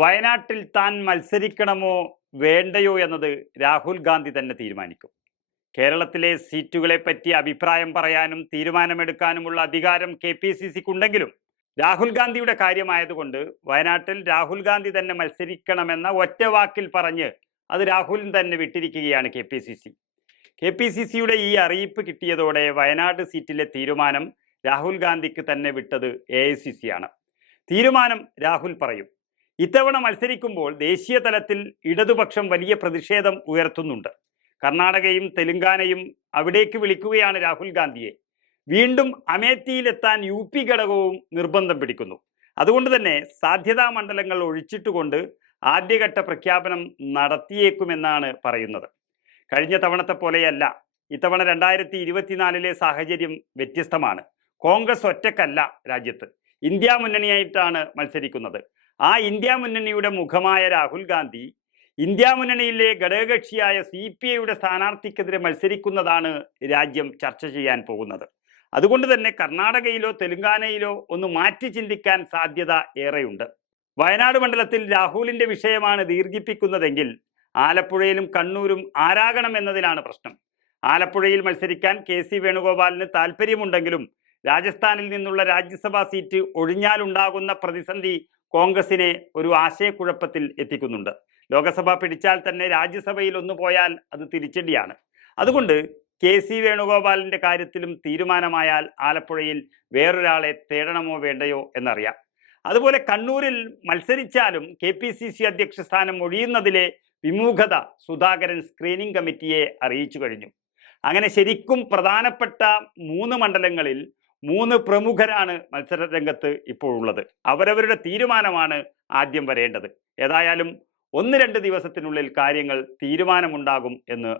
വയനാട്ടിൽ താൻ മത്സരിക്കണമോ വേണ്ടയോ എന്നത് രാഹുൽ ഗാന്ധി തന്നെ തീരുമാനിക്കും. കേരളത്തിലെ സീറ്റുകളെ പറ്റി അഭിപ്രായം പറയാനും തീരുമാനമെടുക്കാനുമുള്ള അധികാരം KPCCക്കുണ്ടെങ്കിലും രാഹുൽ ഗാന്ധിയുടെ കാര്യമായതുകൊണ്ട് വയനാട്ടിൽ രാഹുൽ ഗാന്ധി തന്നെ മത്സരിക്കണമെന്ന ഒറ്റ വാക്കിൽ പറഞ്ഞ് അത് രാഹുലിന് തന്നെ വിട്ടിരിക്കുകയാണ് KPCC. KPCCയുടെ ഈ അറിയിപ്പ് കിട്ടിയതോടെ വയനാട് സീറ്റിലെ തീരുമാനം രാഹുൽ ഗാന്ധിക്ക് തന്നെ വിട്ടത് AICC ആണ്. തീരുമാനം രാഹുൽ പറയും. ഇത്തവണ മത്സരിക്കുമ്പോൾ ദേശീയ തലത്തിൽ ഇടതുപക്ഷം വലിയ പ്രതിഷേധം ഉയർത്തുന്നുണ്ട്. കർണാടകയും തെലുങ്കാനയും അവിടേക്ക് വിളിക്കുകയാണ് രാഹുൽ ഗാന്ധിയെ. വീണ്ടും അമേത്തിയിലെത്താൻ UP ഘടകവും നിർബന്ധം പിടിക്കുന്നു. അതുകൊണ്ട് തന്നെ സാധ്യതാ മണ്ഡലങ്ങൾ ഒഴിച്ചിട്ടുകൊണ്ട് ആദ്യഘട്ട പ്രഖ്യാപനം നടത്തിയേക്കുമെന്നാണ് പറയുന്നത്. കഴിഞ്ഞ തവണത്തെ പോലെയല്ല. ഇത്തവണ 2024 സാഹചര്യം വ്യത്യസ്തമാണ്. കോൺഗ്രസ് ഒറ്റക്കല്ല രാജ്യത്ത്, ഇന്ത്യ മുന്നണിയായിട്ടാണ് മത്സരിക്കുന്നത്. ആ ഇന്ത്യ മുന്നണിയുടെ മുഖമായ രാഹുൽ ഗാന്ധി ഇന്ത്യ മുന്നണിയിലെ ഘടകകക്ഷിയായ CPIയുടെ സ്ഥാനാർത്ഥിക്കെതിരെ മത്സരിക്കുന്നതാണ് രാജ്യം ചർച്ച ചെയ്യാൻ പോകുന്നത്. അതുകൊണ്ട് തന്നെ കർണാടകയിലോ തെലുങ്കാനയിലോ ഒന്ന് മാറ്റി ചിന്തിക്കാൻ സാധ്യത ഏറെയുണ്ട്. വയനാട് മണ്ഡലത്തിൽ രാഹുലിന്റെ വിഷയമാണ് ദീർഘിപ്പിക്കുന്നതെങ്കിൽ ആലപ്പുഴയിലും കണ്ണൂരും ആരാകണം എന്നതിലാണ് പ്രശ്നം. ആലപ്പുഴയിൽ മത്സരിക്കാൻ KC വേണുഗോപാലിന് താല്പര്യമുണ്ടെങ്കിലും രാജസ്ഥാനിൽ നിന്നുള്ള രാജ്യസഭാ സീറ്റ് ഒഴിഞ്ഞാലുണ്ടാകുന്ന പ്രതിസന്ധി കോൺഗ്രസിനെ ഒരു ആശയക്കുഴപ്പത്തിൽ എത്തിക്കുന്നുണ്ട്. ലോക്സഭ പിടിച്ചാൽ തന്നെ രാജ്യസഭയിൽ ഒന്ന് പോയാൽ അത് തിരിച്ചടിയാണ്. അതുകൊണ്ട് KC വേണുഗോപാലിന്റെ കാര്യത്തിലും തീരുമാനമായാൽ ആലപ്പുഴയിൽ വേറൊരാളെ തേടണമോ വേണ്ടയോ എന്നറിയാം. അതുപോലെ കണ്ണൂരിൽ മത്സരിച്ചാലും KPCC അധ്യക്ഷ സ്ഥാനം ഒഴിയുന്നതിലെ വിമുഖത സുധാകരൻ സ്ക്രീനിംഗ് കമ്മിറ്റിയെ അറിയിച്ചു കഴിഞ്ഞു. അങ്ങനെ ശരിക്കും പ്രധാനപ്പെട്ട 3 മണ്ഡലങ്ങളിൽ 3 പ്രമുഖരാണ് മത്സര രംഗത്ത് ഇപ്പോഴുള്ളത്. അവരവരുടെ തീരുമാനമാണ് ആദ്യം വരേണ്ടത്. ഏതായാലും 1-2 ദിവസത്തിനുള്ളിൽ കാര്യങ്ങൾ തീരുമാനമുണ്ടാകും എന്ന്